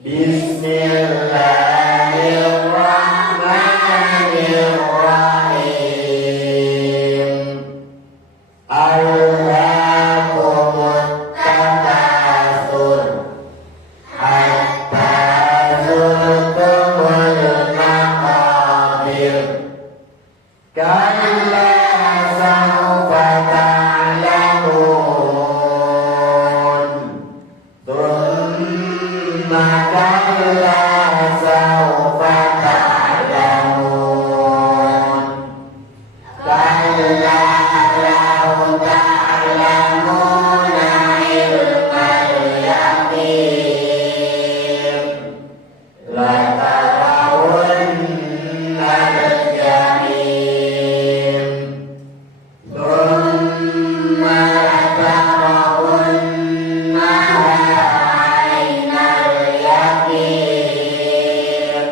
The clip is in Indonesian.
Bismillahirrahmanirrahim. Alhaakumut takatsur hatta zurtumul maqabir. Kalla sawfa ta'lamun. Tsumma kalla sawfa ta'lamun. Kalla law ta'lamuna ilmal yaqin latarawunnal jahim. Tsumma latarawunnaha 'ainal yaqin.